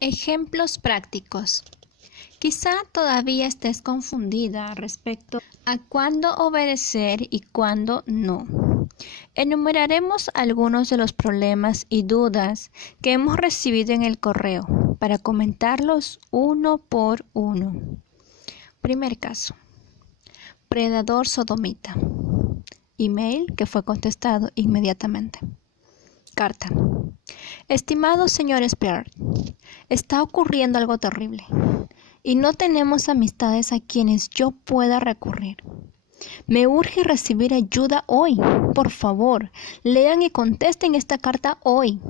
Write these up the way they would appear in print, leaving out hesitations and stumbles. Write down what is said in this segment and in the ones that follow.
Ejemplos prácticos. Quizá todavía estés confundida respecto a cuándo obedecer y cuándo no. Enumeraremos algunos de los problemas y dudas que hemos recibido en el correo para comentarlos uno por uno. Primer caso. Predador sodomita. Email que fue contestado inmediatamente. Carta. Estimado señor Spear, está ocurriendo algo terrible y no tenemos amistades a quienes yo pueda recurrir. Me urge recibir ayuda hoy. Por favor, lean y contesten esta carta hoy.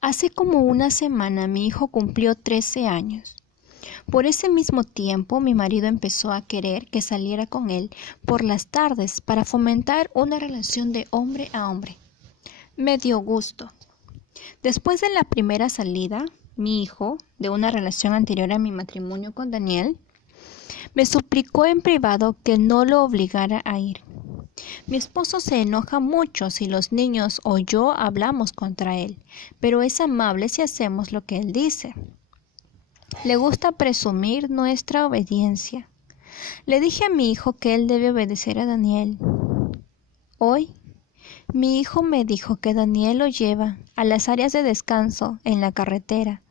Hace como una semana mi hijo cumplió 13 años. Por ese mismo tiempo mi marido empezó a querer que saliera con él por las tardes para fomentar una relación de hombre a hombre. Me dio gusto. Después de la primera salida, mi hijo, de una relación anterior a mi matrimonio con Daniel, me suplicó en privado que no lo obligara a ir. Mi esposo se enoja mucho si los niños o yo hablamos contra él, pero es amable si hacemos lo que él dice. Le gusta presumir nuestra obediencia. Le dije a mi hijo que él debe obedecer a Daniel. Hoy, mi hijo me dijo que Daniel lo lleva a las áreas de descanso en la carretera,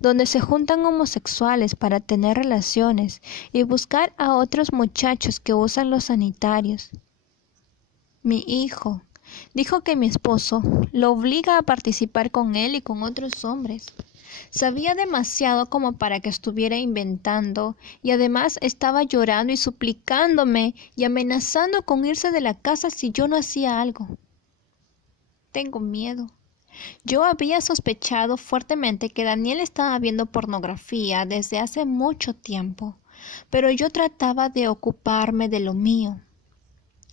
donde se juntan homosexuales para tener relaciones y buscar a otros muchachos que usan los sanitarios. Mi hijo dijo que mi esposo lo obliga a participar con él y con otros hombres. Sabía demasiado como para que estuviera inventando y además estaba llorando y suplicándome y amenazando con irse de la casa si yo no hacía algo. Tengo miedo. Yo había sospechado fuertemente que Daniel estaba viendo pornografía desde hace mucho tiempo, pero yo trataba de ocuparme de lo mío.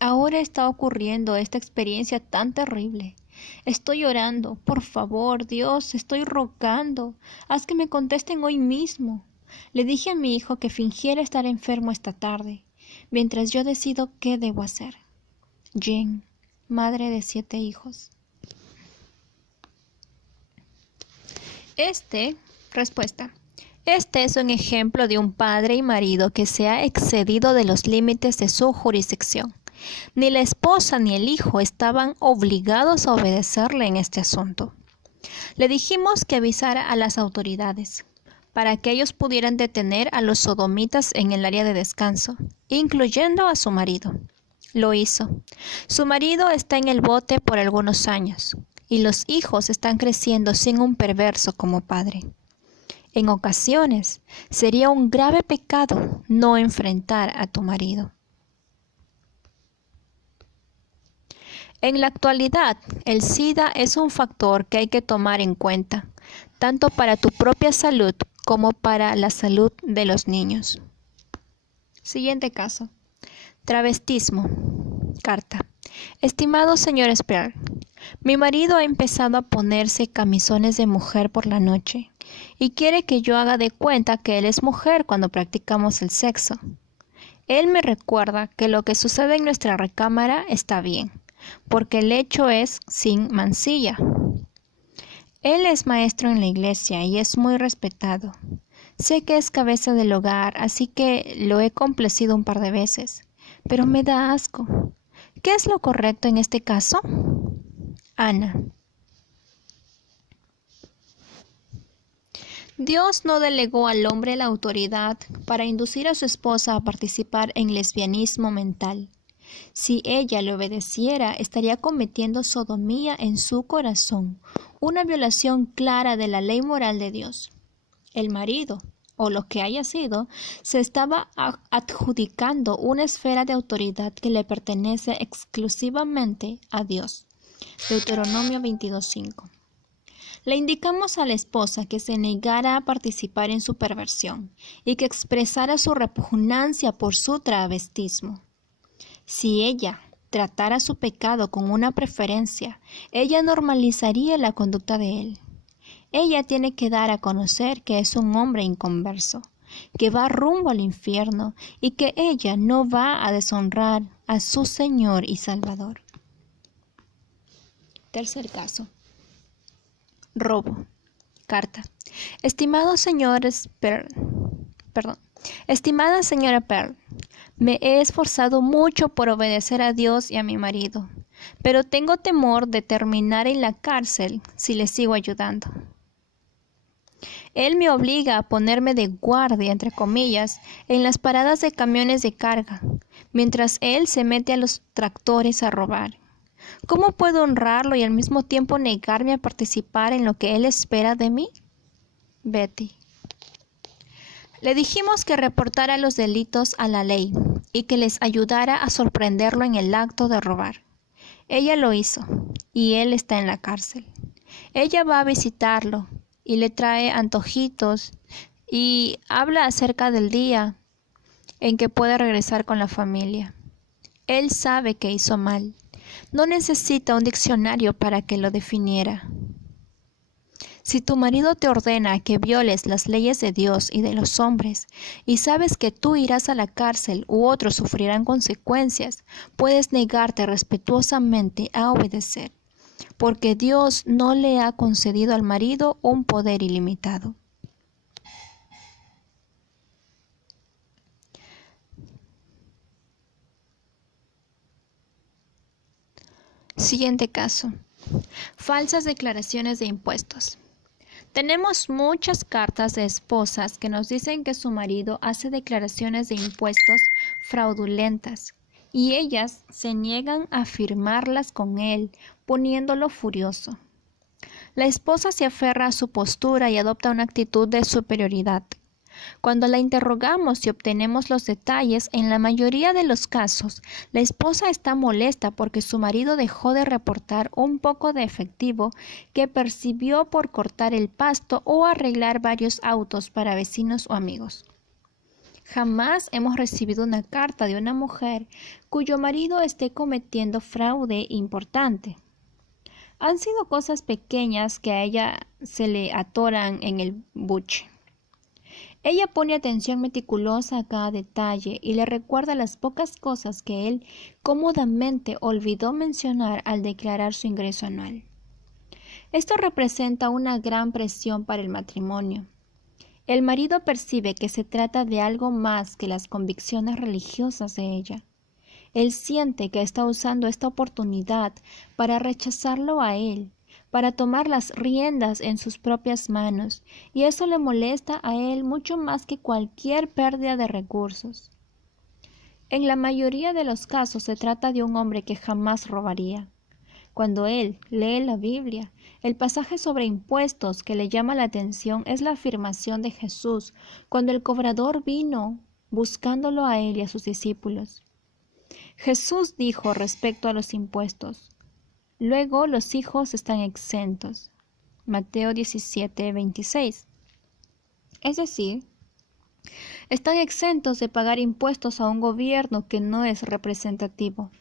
Ahora está ocurriendo esta experiencia tan terrible. Estoy orando, por favor, Dios, estoy rogando, haz que me contesten hoy mismo. Le dije a mi hijo que fingiera estar enfermo esta tarde, mientras yo decido qué debo hacer. Jen, madre de 7 hijos. Respuesta. Este es un ejemplo de un padre y marido que se ha excedido de los límites de su jurisdicción. Ni la esposa ni el hijo estaban obligados a obedecerle en este asunto. Le dijimos que avisara a las autoridades para que ellos pudieran detener a los sodomitas en el área de descanso, incluyendo a su marido. Lo hizo. Su marido está en el bote por algunos años y los hijos están creciendo sin un perverso como padre. En ocasiones, sería un grave pecado no enfrentar a tu marido. En la actualidad, el SIDA es un factor que hay que tomar en cuenta, tanto para tu propia salud como para la salud de los niños. Siguiente caso. Travestismo. Carta. Estimado señor Spear, mi marido ha empezado a ponerse camisones de mujer por la noche y quiere que yo haga de cuenta que él es mujer cuando practicamos el sexo. Él me recuerda que lo que sucede en nuestra recámara está bien, porque el hecho es sin mancilla. Él es maestro en la iglesia y es muy respetado. Sé que es cabeza del hogar, así que lo he complacido un par de veces, pero me da asco. ¿Qué es lo correcto en este caso? Ana. Dios no delegó al hombre la autoridad para inducir a su esposa a participar en lesbianismo mental. Si ella le obedeciera, estaría cometiendo sodomía en su corazón, una violación clara de la ley moral de Dios. El marido, o lo que haya sido, se estaba adjudicando una esfera de autoridad que le pertenece exclusivamente a Dios. Deuteronomio 22:5. Le indicamos a la esposa que se negara a participar en su perversión y que expresara su repugnancia por su travestismo. Si ella tratara su pecado con una preferencia, ella normalizaría la conducta de él. Ella tiene que dar a conocer que es un hombre inconverso, que va rumbo al infierno y que ella no va a deshonrar a su Señor y Salvador. Tercer caso. Robo. carta. Estimada señora Pearl, me he esforzado mucho por obedecer a Dios y a mi marido, pero tengo temor de terminar en la cárcel si le sigo ayudando. Él me obliga a ponerme de guardia, entre comillas, en las paradas de camiones de carga, mientras él se mete a los tractores a robar. ¿Cómo puedo honrarlo y al mismo tiempo negarme a participar en lo que él espera de mí? Betty. Le dijimos que reportara los delitos a la ley y que les ayudara a sorprenderlo en el acto de robar. Ella lo hizo y él está en la cárcel. Ella va a visitarlo y le trae antojitos y habla acerca del día en que puede regresar con la familia. Él sabe que hizo mal. No necesita un diccionario para que lo definiera. Si tu marido te ordena que violes las leyes de Dios y de los hombres, y sabes que tú irás a la cárcel u otros sufrirán consecuencias, puedes negarte respetuosamente a obedecer, porque Dios no le ha concedido al marido un poder ilimitado. Siguiente caso. Falsas declaraciones de impuestos. Tenemos muchas cartas de esposas que nos dicen que su marido hace declaraciones de impuestos fraudulentas y ellas se niegan a firmarlas con él, poniéndolo furioso. La esposa se aferra a su postura y adopta una actitud de superioridad. Cuando la interrogamos y obtenemos los detalles, en la mayoría de los casos, la esposa está molesta porque su marido dejó de reportar un poco de efectivo que percibió por cortar el pasto o arreglar varios autos para vecinos o amigos. Jamás hemos recibido una carta de una mujer cuyo marido esté cometiendo fraude importante. Han sido cosas pequeñas que a ella se le atoran en el buche. Ella pone atención meticulosa a cada detalle y le recuerda las pocas cosas que él cómodamente olvidó mencionar al declarar su ingreso anual. Esto representa una gran presión para el matrimonio. El marido percibe que se trata de algo más que las convicciones religiosas de ella. Él siente que está usando esta oportunidad para rechazarlo a él, para tomar las riendas en sus propias manos, y eso le molesta a él mucho más que cualquier pérdida de recursos. En la mayoría de los casos se trata de un hombre que jamás robaría. Cuando él lee la Biblia, el pasaje sobre impuestos que le llama la atención es la afirmación de Jesús cuando el cobrador vino buscándolo a él y a sus discípulos. Jesús dijo respecto a los impuestos: luego los hijos están exentos. Mateo 17:26. Es decir, están exentos de pagar impuestos a un gobierno que no es representativo.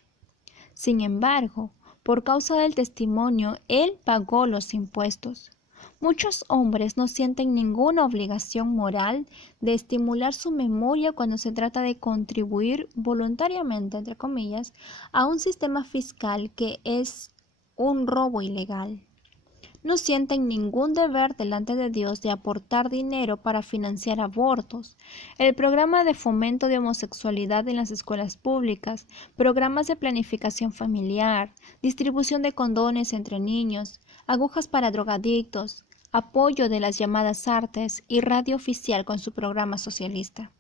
Sin embargo, por causa del testimonio, él pagó los impuestos. Muchos hombres no sienten ninguna obligación moral de estimular su memoria cuando se trata de contribuir voluntariamente, entre comillas, a un sistema fiscal que es un robo ilegal. No sienten ningún deber delante de Dios de aportar dinero para financiar abortos, el programa de fomento de homosexualidad en las escuelas públicas, programas de planificación familiar, distribución de condones entre niños, agujas para drogadictos, apoyo de las llamadas artes y radio oficial con su programa socialista.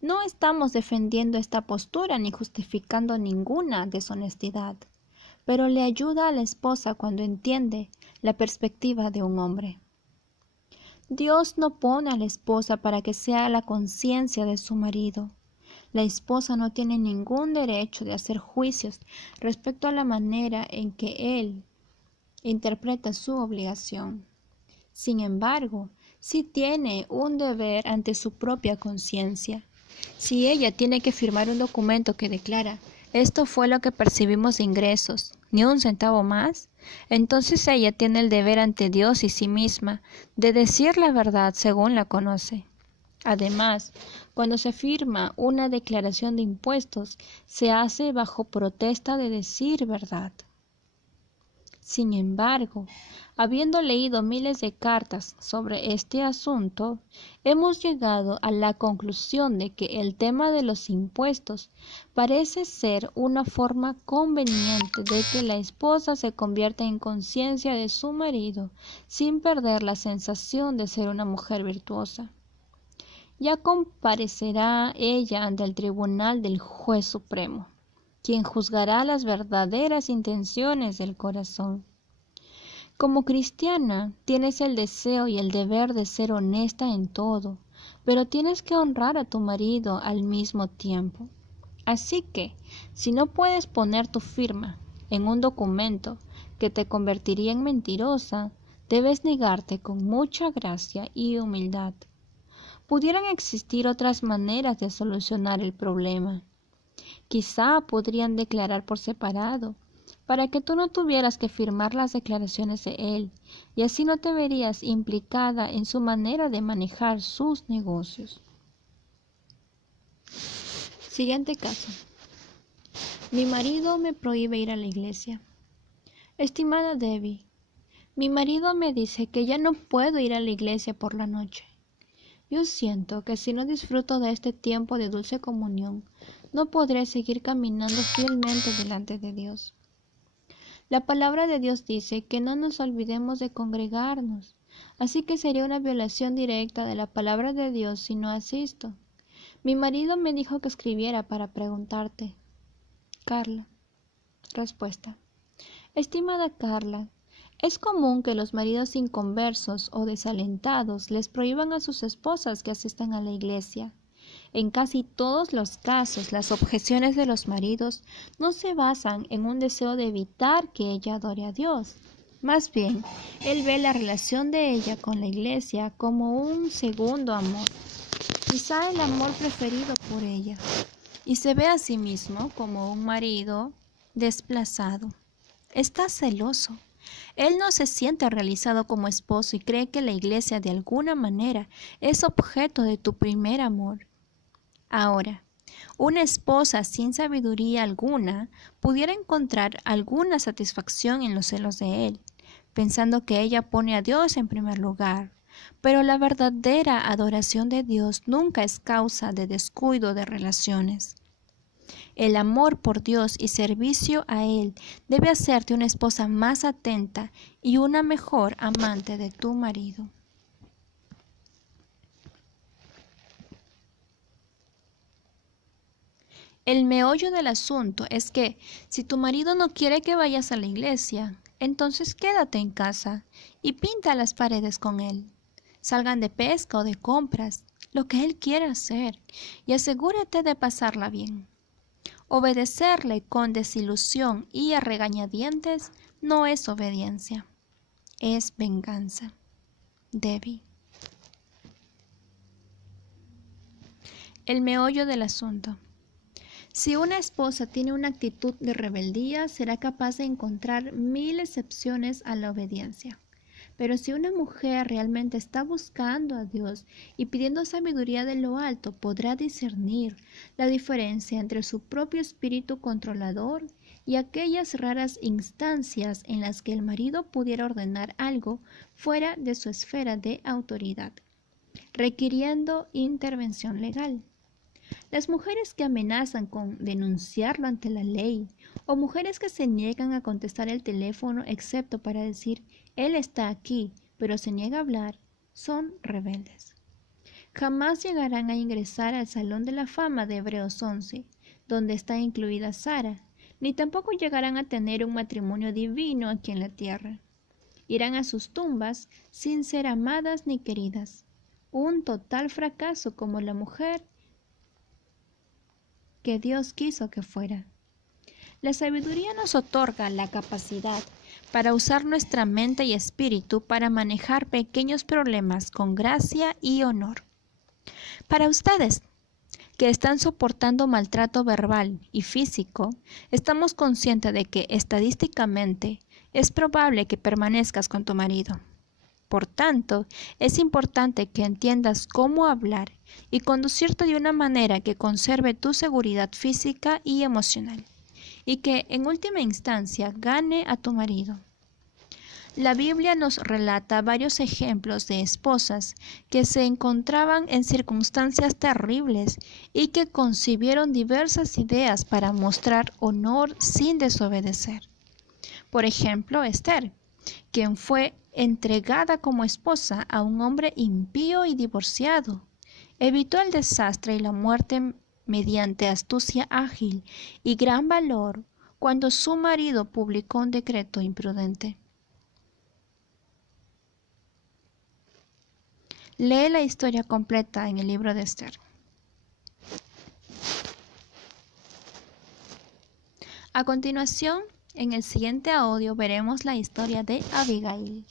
No estamos defendiendo esta postura ni justificando ninguna deshonestidad, pero le ayuda a la esposa cuando entiende la perspectiva de un hombre. Dios no pone a la esposa para que sea la conciencia de su marido. La esposa no tiene ningún derecho de hacer juicios respecto a la manera en que él interpreta su obligación. Sin embargo, sí tiene un deber ante su propia conciencia. Si ella tiene que firmar un documento que declara: esto fue lo que percibimos de ingresos, ni un centavo más, entonces ella tiene el deber ante Dios y sí misma de decir la verdad según la conoce. Además, cuando se firma una declaración de impuestos, se hace bajo protesta de decir verdad. Sin embargo, habiendo leído miles de cartas sobre este asunto, hemos llegado a la conclusión de que el tema de los impuestos parece ser una forma conveniente de que la esposa se convierta en conciencia de su marido sin perder la sensación de ser una mujer virtuosa. Ya comparecerá ella ante el tribunal del juez supremo, quien juzgará las verdaderas intenciones del corazón. Como cristiana, tienes el deseo y el deber de ser honesta en todo, pero tienes que honrar a tu marido al mismo tiempo. Así que, si no puedes poner tu firma en un documento que te convertiría en mentirosa, debes negarte con mucha gracia y humildad. Pudieran existir otras maneras de solucionar el problema. Quizá podrían declarar por separado, para que tú no tuvieras que firmar las declaraciones de él, y así no te verías implicada en su manera de manejar sus negocios. Siguiente caso. Mi marido me prohíbe ir a la iglesia. Estimada Debbie, mi marido me dice que ya no puedo ir a la iglesia por la noche. Yo siento que si no disfruto de este tiempo de dulce comunión, no podré seguir caminando fielmente delante de Dios. La palabra de Dios dice que no nos olvidemos de congregarnos, así que sería una violación directa de la palabra de Dios si no asisto. Mi marido me dijo que escribiera para preguntarte. Carla. Respuesta. Estimada Carla, es común que los maridos inconversos o desalentados les prohíban a sus esposas que asistan a la iglesia. En casi todos los casos, las objeciones de los maridos no se basan en un deseo de evitar que ella adore a Dios. Más bien, él ve la relación de ella con la iglesia como un segundo amor, quizá el amor preferido por ella, y se ve a sí mismo como un marido desplazado. Está celoso. Él no se siente realizado como esposo y cree que la iglesia de alguna manera es objeto de tu primer amor. Ahora, una esposa sin sabiduría alguna pudiera encontrar alguna satisfacción en los celos de él, pensando que ella pone a Dios en primer lugar. Pero la verdadera adoración de Dios nunca es causa de descuido de relaciones. El amor por Dios y servicio a Él debe hacerte una esposa más atenta y una mejor amante de tu marido. El meollo del asunto es que si tu marido no quiere que vayas a la iglesia, entonces quédate en casa y pinta las paredes con él. Salgan de pesca o de compras, lo que él quiera hacer, y asegúrate de pasarla bien. Obedecerle con desilusión y a regañadientes no es obediencia, es venganza. Debbie. El meollo del asunto. Si una esposa tiene una actitud de rebeldía, será capaz de encontrar 1000 excepciones a la obediencia. Pero si una mujer realmente está buscando a Dios y pidiendo sabiduría de lo alto, podrá discernir la diferencia entre su propio espíritu controlador y aquellas raras instancias en las que el marido pudiera ordenar algo fuera de su esfera de autoridad, requiriendo intervención legal. Las mujeres que amenazan con denunciarlo ante la ley, o mujeres que se niegan a contestar el teléfono excepto para decir «él está aquí», pero se niega a hablar, son rebeldes. Jamás llegarán a ingresar al Salón de la Fama de Hebreos 11, donde está incluida Sara, ni tampoco llegarán a tener un matrimonio divino aquí en la tierra. Irán a sus tumbas sin ser amadas ni queridas. Un total fracaso como la mujer que Dios quiso que fuera. La sabiduría nos otorga la capacidad para usar nuestra mente y espíritu para manejar pequeños problemas con gracia y honor. Para ustedes, que están soportando maltrato verbal y físico, estamos conscientes de que estadísticamente es probable que permanezcas con tu marido. Por tanto, es importante que entiendas cómo hablar y conducirte de una manera que conserve tu seguridad física y emocional, y que, en última instancia, gane a tu marido. La Biblia nos relata varios ejemplos de esposas que se encontraban en circunstancias terribles y que concibieron diversas ideas para mostrar honor sin desobedecer. Por ejemplo, Esther, quien fue entregada como esposa a un hombre impío y divorciado, evitó el desastre y la muerte mediante astucia ágil y gran valor cuando su marido publicó un decreto imprudente. Lee la historia completa en el libro de Esther. A continuación, en el siguiente audio veremos la historia de Abigail.